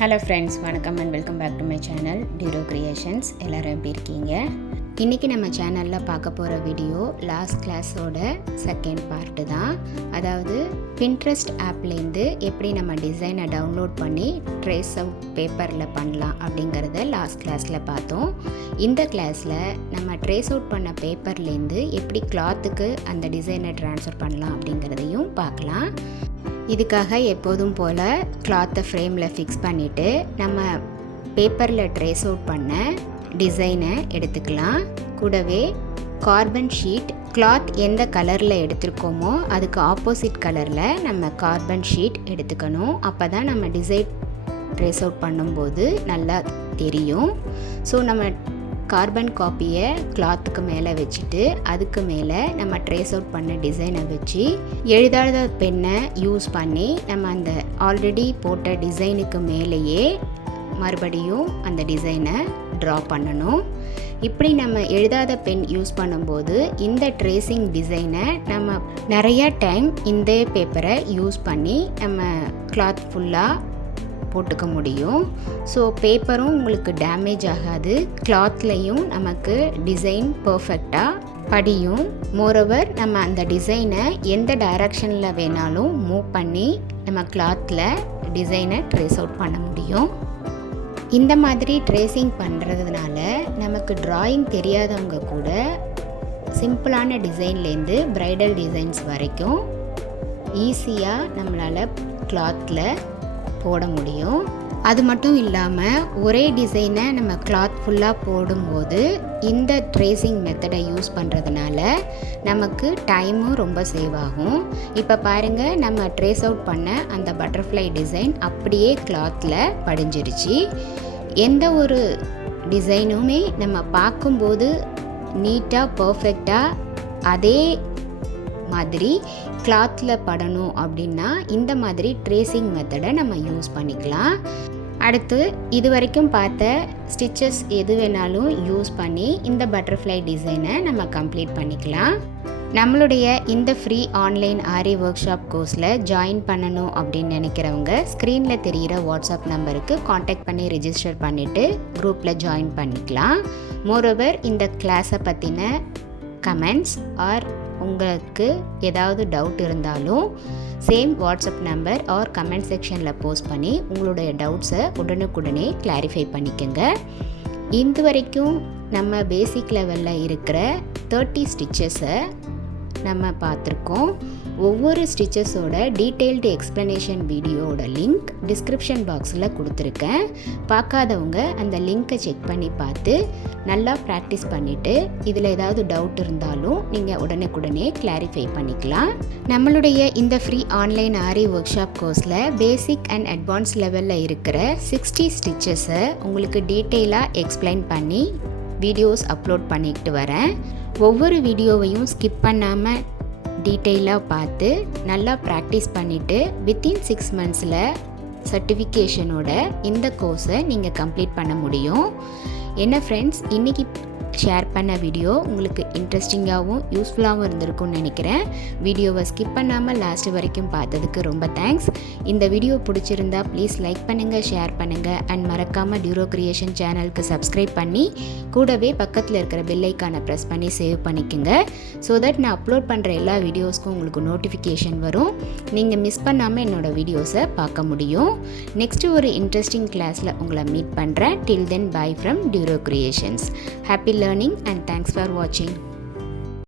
Hello friends, வணக்கம் and welcome back to my channel டியூரோ creations. எல்லோரும் எப்படி இருக்கீங்க? இன்றைக்கி நம்ம சேனலில் பார்க்க போகிற வீடியோ லாஸ்ட் கிளாஸோட செகண்ட் பார்ட்டு தான். அதாவது பின்ட்ரெஸ்ட் ஆப்லேருந்து எப்படி நம்ம டிசைனை டவுன்லோட் பண்ணி ட்ரேஸ் அவுட் பேப்பரில் பண்ணலாம் அப்படிங்கிறத லாஸ்ட் கிளாஸில் பார்த்தோம். இந்த கிளாஸில் நம்ம ட்ரேஸ் அவுட் பண்ண பேப்பர்லேருந்து எப்படி கிளாத்துக்கு அந்த டிசைனை ட்ரான்ஸ்ஃபர் பண்ணலாம் அப்படிங்கிறதையும் பார்க்கலாம். இதுக்காக எப்போதும் போல் கிளாத்தை ஃப்ரேமில் ஃபிக்ஸ் பண்ணிவிட்டு நம்ம பேப்பரில் ட்ரேஸ் அவுட் பண்ண டிசைனை எடுத்துக்கலாம். கூடவே கார்பன் ஷீட், கிளாத் எந்த கலரில் எடுத்துருக்கோமோ அதுக்கு ஆப்போசிட் கலரில் நம்ம கார்பன் ஷீட் எடுத்துக்கணும். அப்போ தான் நம்ம டிசைன் ட்ரேஸ் அவுட் பண்ணும்போது நல்லா தெரியும். ஸோ நம்ம கார்பன் காப்பியை கிளாத்துக்கு மேலே வச்சுட்டு அதுக்கு மேலே நம்ம ட்ரேஸ் அவுட் பண்ண டிசைனை வச்சு எழுதாத பென்னை யூஸ் பண்ணி நம்ம அந்த ஆல்ரெடி போட்ட டிசைனுக்கு மேலேயே மறுபடியும் அந்த டிசைனை ட்ரா பண்ணணும். இப்படி நம்ம எழுதாத பென் யூஸ் பண்ணும்போது இந்த ட்ரேசிங் டிசைனை நம்ம நிறைய டைம் இந்த பேப்பரை யூஸ் பண்ணி நம்ம கிளாத் ஃபுல்லாக போட்டுக்க முடியும். ஸோ பேப்பரும் உங்களுக்கு டேமேஜ் ஆகாது, கிளாத்லேயும் நமக்கு டிசைன் பர்ஃபெக்டாக படியும். மோரோவர் நம்ம அந்த டிசைனை எந்த டைரக்ஷனில் வேணாலும் மூவ் பண்ணி நம்ம கிளாத்தில் டிசைனை ட்ரேஸ் அவுட் பண்ண முடியும். இந்த மாதிரி ட்ரேசிங் பண்ணுறதுனால நமக்கு டிராயிங் தெரியாதவங்க கூட சிம்பிளான டிசைன்லேருந்து ப்ரைடல் டிசைன்ஸ் வரைக்கும் ஈஸியாக நம்மளால் கிளாத்தில் போட முடியும். அது மட்டும் இல்லாமல் ஒரே டிசைனை நம்ம கிளாத் ஃபுல்லாக போடும்போது இந்த ட்ரேசிங் மெத்தடை யூஸ் பண்ணுறதுனால நமக்கு டைமும் ரொம்ப சேவ் ஆகும். இப்போ பாருங்கள், நம்ம ட்ரேஸ் அவுட் பண்ண அந்த பட்டர்ஃப்ளை டிசைன் அப்படியே கிளாத்தில் படிஞ்சிருச்சு. எந்த ஒரு டிசைனுமே நம்ம பார்க்கும்போது நீட்டாக பர்ஃபெக்டாக அதே மாதிரி கிளாத்தில் படணும் அப்படின்னா இந்த மாதிரி ட்ரேசிங் மெத்தடை நம்ம யூஸ் பண்ணிக்கலாம். அடுத்து இது வரைக்கும் பார்த்த ஸ்டிச்சஸ் எது வேணாலும் யூஸ் பண்ணி இந்த பட்டர்ஃப்ளை டிசைனை நம்ம கம்ப்ளீட் பண்ணிக்கலாம். நம்மளுடைய இந்த ஃப்ரீ ஆன்லைன் ஆரி ஒர்க் ஷாப் கோர்ஸில் ஜாயின் பண்ணணும் அப்படின்னு நினைக்கிறவங்க ஸ்க்ரீனில் தெரிகிற வாட்ஸ்அப் நம்பருக்கு காண்டாக்ட் பண்ணி ரிஜிஸ்டர் பண்ணிவிட்டு குரூப்பில் ஜாயின் பண்ணிக்கலாம். மோரோவர் இந்த கிளாஸை பற்றின கமெண்ட்ஸ் ஆர் உங்களுக்கு ஏதாவது டவுட் இருந்தாலும் same WhatsApp number or comment செக்ஷனில் போஸ்ட் பண்ணி உங்களுடைய டவுட்ஸை உடனுக்குடனே கிளாரிஃபை பண்ணிக்கோங்க. இது வரைக்கும் நம்ம பேசிக் லெவலில் இருக்கிற 30 ஸ்டிச்சஸை நம்ம பார்த்துருக்கோம். ஒவ்வொரு ஸ்டிச்சஸோட டீட்டெயில்டு எக்ஸ்ப்ளனேஷன் வீடியோவோட லிங்க் டிஸ்கிரிப்ஷன் பாக்ஸில் கொடுத்துருக்கேன். பார்க்காதவங்க அந்த லிங்க்கை செக் பண்ணி பார்த்து நல்லா ப்ராக்டிஸ் பண்ணிவிட்டு இதில் ஏதாவது டவுட் இருந்தாலும் நீங்கள் உடனுக்குடனே கிளாரிஃபை பண்ணிக்கலாம். நம்மளுடைய இந்த ஃப்ரீ ஆன்லைன் ஆரி ஒர்க் ஷாப் கோர்ஸில் பேசிக் அண்ட் அட்வான்ஸ் லெவலில் இருக்கிற 60 ஸ்டிச்சஸை உங்களுக்கு டீட்டெயிலாக எக்ஸ்பிளைன் பண்ணி வீடியோஸ் அப்லோட் பண்ணிக்கிட்டு வரேன். ஒவ்வொரு வீடியோவையும் ஸ்கிப் பண்ணாமல் டீட்டெயிலாக பார்த்து நல்லா ப்ராக்டிஸ் பண்ணிவிட்டு வித்தின் 6 மந்த்ஸில் சர்டிஃபிகேஷனோட இந்த கோர்ஸை நீங்கள் கம்ப்ளீட் பண்ண முடியும். என்ன ஃப்ரெண்ட்ஸ், இன்றைக்கி ஷேர் பண்ண வீடியோ உங்களுக்கு இன்ட்ரெஸ்டிங்காகவும் யூஸ்ஃபுல்லாகவும் இருந்திருக்கும்னு நினைக்கிறேன். வீடியோவை ஸ்கிப் பண்ணாமல் லாஸ்ட் வரைக்கும் பார்த்ததுக்கு ரொம்ப தேங்க்ஸ். இந்த வீடியோ பிடிச்சிருந்தா ப்ளீஸ் லைக் பண்ணுங்கள், ஷேர் பண்ணுங்கள் அண்ட் மறக்காமல் டியூரோ கிரியேஷன் சேனலுக்கு சப்ஸ்கிரைப் பண்ணி கூடவே பக்கத்தில் இருக்கிற பெல் ஐக்கானை ப்ரெஸ் பண்ணி சேவ் பண்ணிக்கோங்க. ஸோ தட் நான் அப்லோட் பண்ணுற எல்லா வீடியோஸ்க்கும் உங்களுக்கு நோட்டிஃபிகேஷன் வரும். நீங்கள் மிஸ் பண்ணாமல் என்னோடய வீடியோஸை பார்க்க முடியும். நெக்ஸ்ட்டு ஒரு இன்ட்ரெஸ்டிங் கிளாஸில் உங்களை மீட் பண்ணுறேன். Till then bye from Duro Creations. Happy learning and thanks for watching.